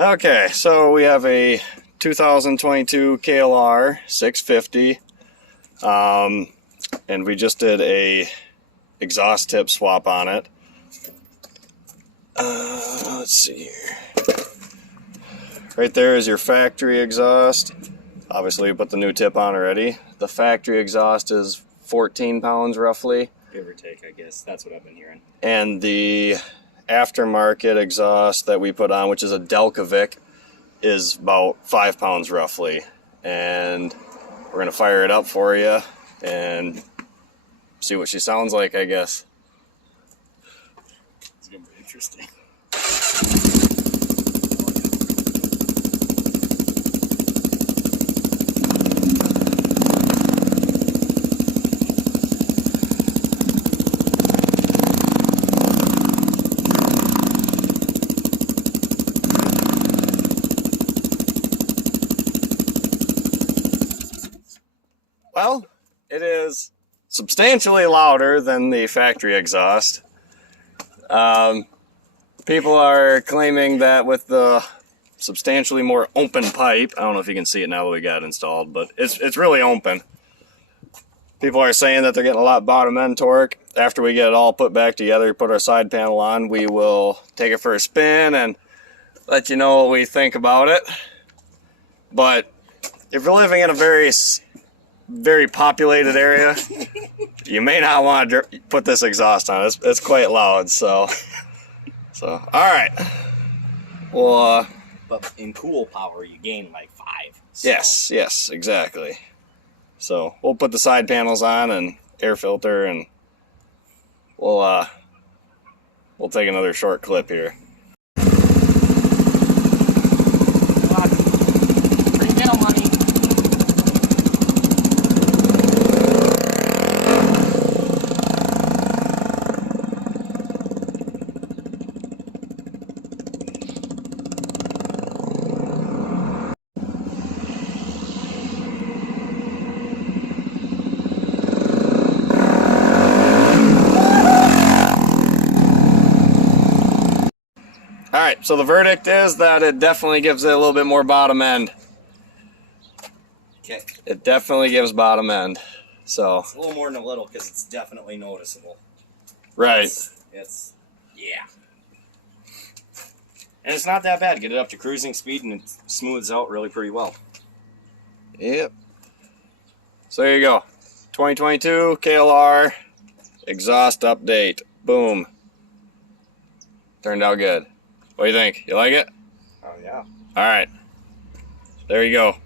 Okay, so we have a 2022 KLR 650, and we just did a exhaust tip swap on it. Let's see here. Right there is your factory exhaust. Obviously, we put the new tip on already. The factory exhaust is 14 pounds roughly. Give or take, I guess. That's what I've been hearing. And the aftermarket exhaust that we put on, which is a Delkevic, is about 5 pounds roughly. And we're going to fire it up for you and see what she sounds like, I guess. It's going to be interesting. Well, it is substantially louder than the factory exhaust. People are claiming that with the substantially more open pipe, I don't know if you can see it now that we got it installed, but it's really open. People are saying that they're getting a lot bottom end torque. After we get it all put back together, put our side panel on, we will take it for a spin and let you know what we think about it. But if you're living in a very populated area, you may not want to put this exhaust on. It's quite loud, so all right. Well, but in cool power, you gain like 5. So. Yes, exactly. So we'll put the side panels on and air filter, and we'll take another short clip here. Retail money. Alright, so the verdict is that it definitely gives it a little bit more bottom end. Okay. It definitely gives bottom end. So it's a little more than a little because it's definitely noticeable. Right. It's yeah. And it's not that bad. Get it up to cruising speed and it smooths out really pretty well. Yep. So there you go. 2022 KLR exhaust update. Boom. Turned out good. What do you think? You like it? Oh, yeah. All right. There you go.